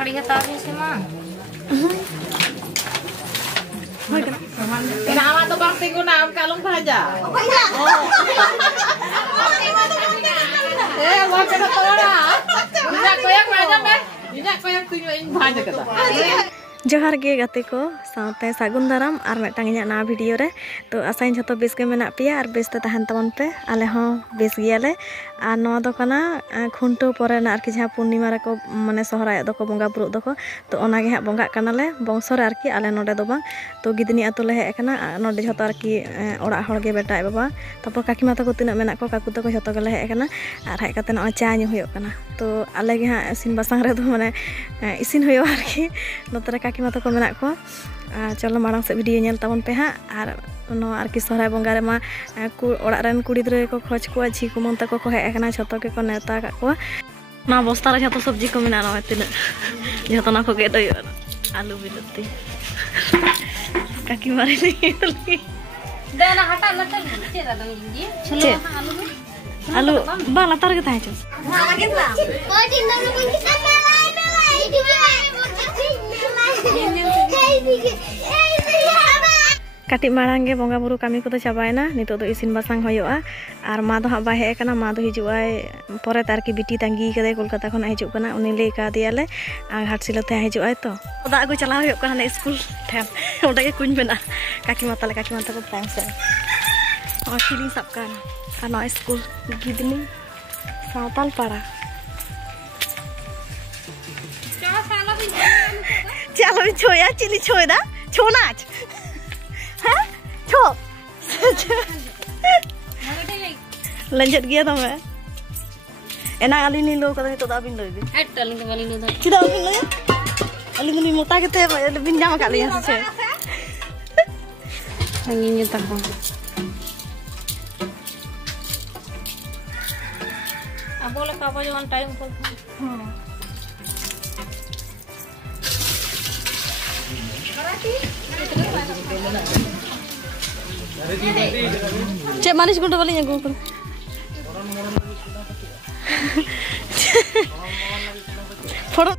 खड़ी है ताकि से मां nama tu bang tinggu nak kalung saja. Mau kena tahu lah. Tidak koyak macam ni. Tidak koyak tinggu ini banyak kata. जोहार गे गाते को साथे सागुन दाराम और मिटांग इᱧᱟᱹᱜ नया वीडियो रे तो आसाइन झतो बेस गे मेना पिया और बेस ते तहन तबन पे आले हो बेस गियाले और नवा दो कना खुंटो परे ना आरकी जहां पूर्णिमा रे को माने सहराय दो को बंगा बुरु दो को तो ओना गे हा बंगा कनाले बंसो रे आरकी आले नोडे दो बांग तो गिदनी आतो ले हे कना नोडे झतो आरकी ओड़ा हड़ गे बेटा बाबा तपर काकी माता को तिना मेना को काकू तको झतो गे ले हे कना और हे कते न चा न्यू होयो कना तो आले गे हा इसिन बासांग रे दो माने इसिन होयो आरकी नोतरे काकी माता को मेना को चलो माड़ांग से वीडियो नेल ताबन पे हां और नो आरकी सहराय बंगा रे मा ओड़ा रेन कुड़ी द्रे को खोज को झी को मन तको को हे कना झतो के को नेता का को ना बस्ता रे झतो सब्जी को मेना ना तिना झतो ना को गेट होयो आलू बिलती काकी मारे नहीं देना हटा लटा चेरा दंगी छलो आलू बा लतार के ताहे छ हां गेतला ओ दिन न को किता काटी माड़ांगे बंगा बुरु कमी को तो चाबायना नितो तो इसिन बासांग होयोआ और मा दो हा बा हे कना मा दो हिजुआय परे तार की बिटी तंगी कदे कोलकाता खन हिजु कना उनी ले का दियाले आ घाटसिलो ते हिजुआय तो दा आगु चला होयो कना स्कूल ठेम ओडा के कुन बना काकी माता को टाइम से और फिलिंग सब कना स्कूल गिदनी सावताल पाड़ा चलो भी छोया चिली छोय दा छोनाच हैं छो लंजट गया तो मैं एना अली नी लो कदे तो दा बिन लोई हट टलिंग के वाली नो दा चिदा बिन लोई अली नी मोटा के ते बिन जामा का लिया से संगी तक अब बोले का बजे वन टाइम पर हां Cek manis gue udah balinya gue pun. Foto.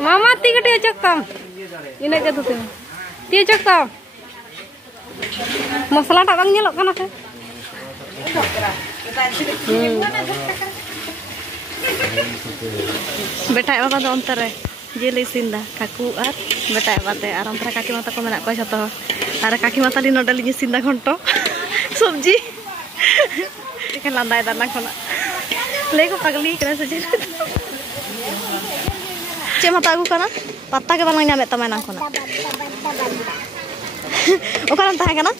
Mama tiga dia cakap. Ini ke tu tu. Dia cakap. Masalah tak bang nyelok kan aku. बेटा बाबा दो अंतर रे जेल इसिन दा काकू और बेटा बाते और अंतर काकी माता को मेना को जतो और काकी माता ली नोडल इसिन दा घंटो सब्जी के लांदाय दाना खना ले को पगली करे से चे माता आगु कना पत्ता के बांग नामे तमा ना खना ओखान ताहे कना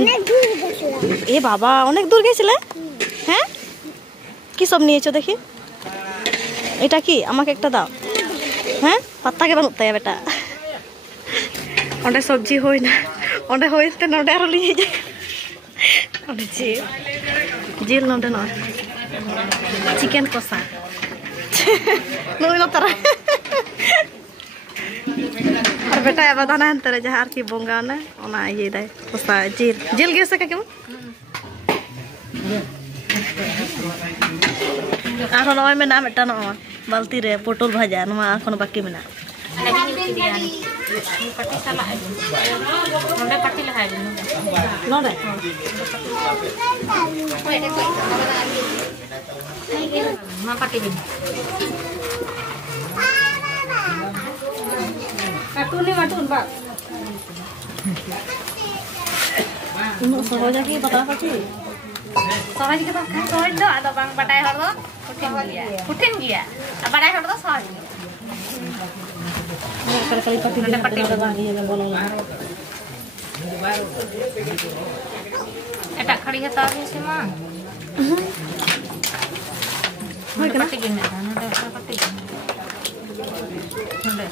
ए बाबा अनेक दूर गेছিলে हैं কি সব নিয়েছো দেখি এটা কি আমাকে একটা দাও হ্যাঁ পাত্তা কে বানুত তাই বেটা ওটা সবজি হই না ওটা হইতে নডে আর লিয়ে যায় ওটা জিল নডে না চিকেন কষা নই না তারা আর বেটা আবাদানা अंतर जहां की बोंगा ना ओना ये दाय कोसा जिल गेसे का केमन आरो नय में नाम एटा न बाल्टी रे पोटल भाजा नमा एखन बाकी मेना पट्टी साला नोडे पट्टी लहाय नोडे मा पट्टी बिन Katuni matun bak. Ini soal lagi patah apa sih? Soal lagi kita kan soal itu ada bang patai haro, putin dia. Patai haro tuh soal. Kali-kali pati ada lagi yang bolong. Eta khadi है ताकि से मां होय कना पट्टी गिन ना पट्टी नोडे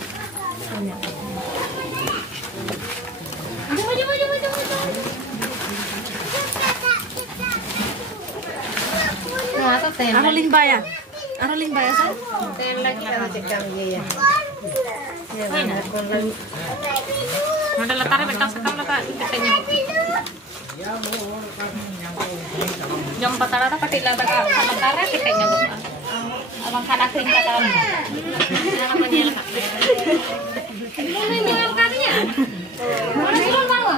Araling baya sa? तेल लगी Kalau cekam iya ya. Nada latar betas sekam lata ketenya. Jom patara ta katik lata ka latar ketenya. Abang kana kering kata. Jangan menyel. Ini menyel karinya. Mana sih lo mau?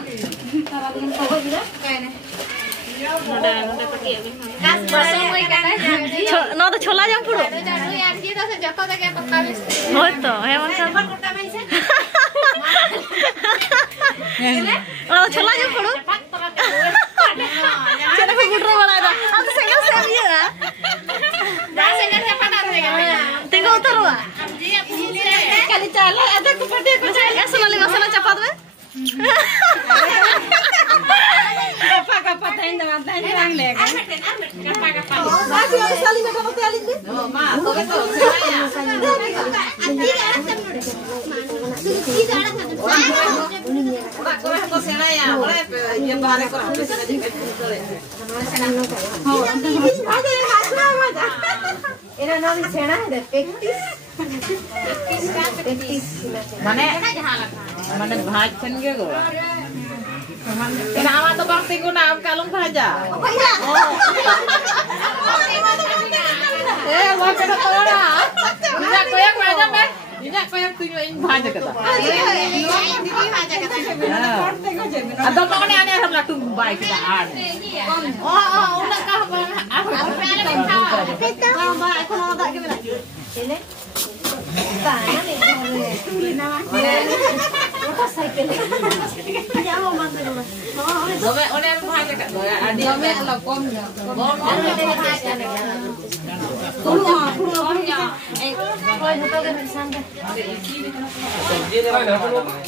Cara bikin kowe juga kayaknya. Nada pakai apa? Kas basah mau ikan aja. No to chola jam puro. Jangan yaar ki to se joko ta kayak pekka bis. Hoy to he man sa. No to chola jam puro. Chana ko gudro bana da. Am to single se abiya na. Da single se pata रहेगा. Tengo utarwa. Kali chala ada ko pate ko chala. Eso no le vas a la chapa de. Kapag tayo naman tayo lang lega. Kapag. Lagi ay sali na kamote alin din. No, ma, to beto. Mana भाज छन के गो रामा तो बात को नाम कालम भाजा ए वो पे तोड़ा निजा कोया भाजा में निजा कोया तुम इन भाजा कता अदम तो ने आने हम लटू बाइक का आड़ ओ उन का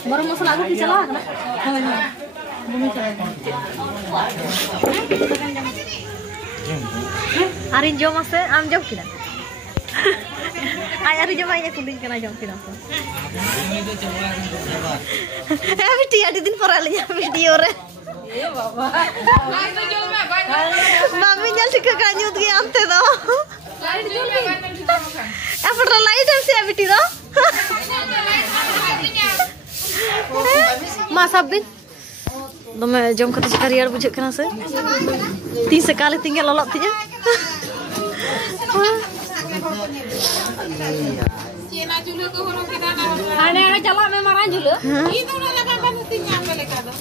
Baru mau selalu dicelah kan? Arin jom mas, am jom kita. Ay arin jom aja kuning kena jom kita. Video di din poralnya video re. Iya baba. Mami nyal tika kanyut ge ante do. Light jolbe. After light se abiti do. Mas abin. Dome jom kata sekalian bujek kena se. Ti sekali tinggal lolok tinya. Cina julu ko hono kita na. Ane chala me maran julu. Itu na laga kan tinya pe leka do.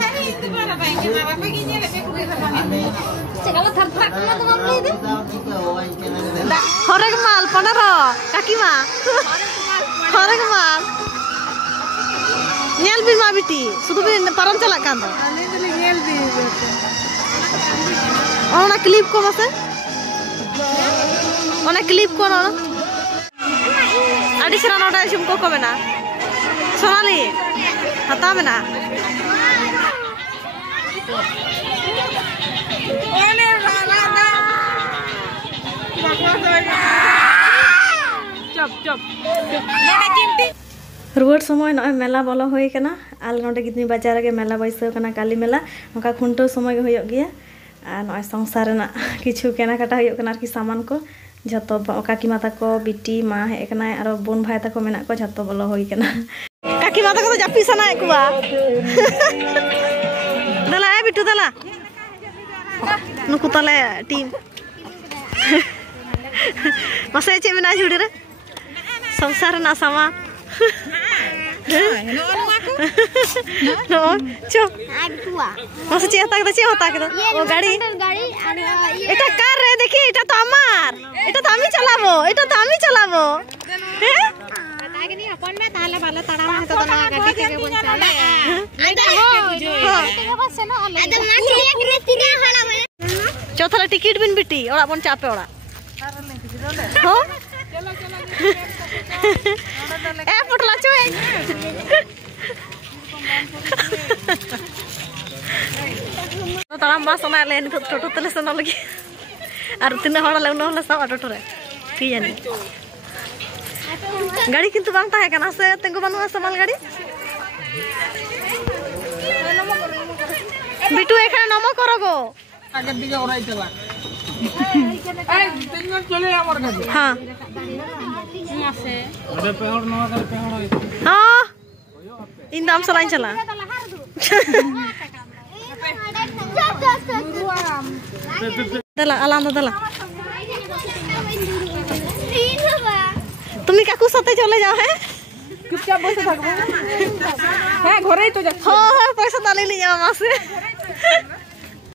Hari itu bara bai ke mara pe ginya le pe kude kana. Segala thar thar na to mamle de. Horek mal panaro kakima. Horek mal. Nyal bin ma biti. Sudu bin param chalak kan do. Ane dile nyel bi. Ona clip ko mase. Ona clip ko na. Adi sera noda jumko ko mena. Sonali. Hata mena. One rana. Chop chop. Nada chinti. रुआर समय नय मेला बोलो होय कना आल नोडे गिदनी बाजार गे मेला बैसो कना काली मेला नका खुंटो समय गे होय गया आ नय संसार ना किछु केना काटा होय कना कि सामान को जतो काकी माता को बिटी मा हे कना आरो बोन भाई ताको मेना को जतो बोलो होय कना काकी माता को जापी सना ekuwa दला ए बिटू दला नुकु तले टीम मसे चे मेना जुड़ी रे संसार ना सामान No, cok. Masih cia tak kita. Oh gari. Itu car re dekhi, itu tamar. Itu tami calabo. Itu tami calabo. Chothala tiket bin biti. Orang pun capek orang. Oh. Potla cuy. Taram mas sama lain itu toto teles sana lagi. Artinya orang lain orang sama toto re. Kian. Gari kintu bang tahe kan ase tenggo banu ase mal gari. Bitu ekhane namo koro go. Agar diga orai chala. Eh, tengo chole amar kaje. हाँ इन दाम saline चला दला आलाम दला তুমি কাকু সাথে চলে যাও হ্যাঁ চুপচাপ বসে থাকবো হ্যাঁ ঘরেই তো যাচ্ছি হ্যাঁ পয়সা তাহলে নিয়ে যাও মাসে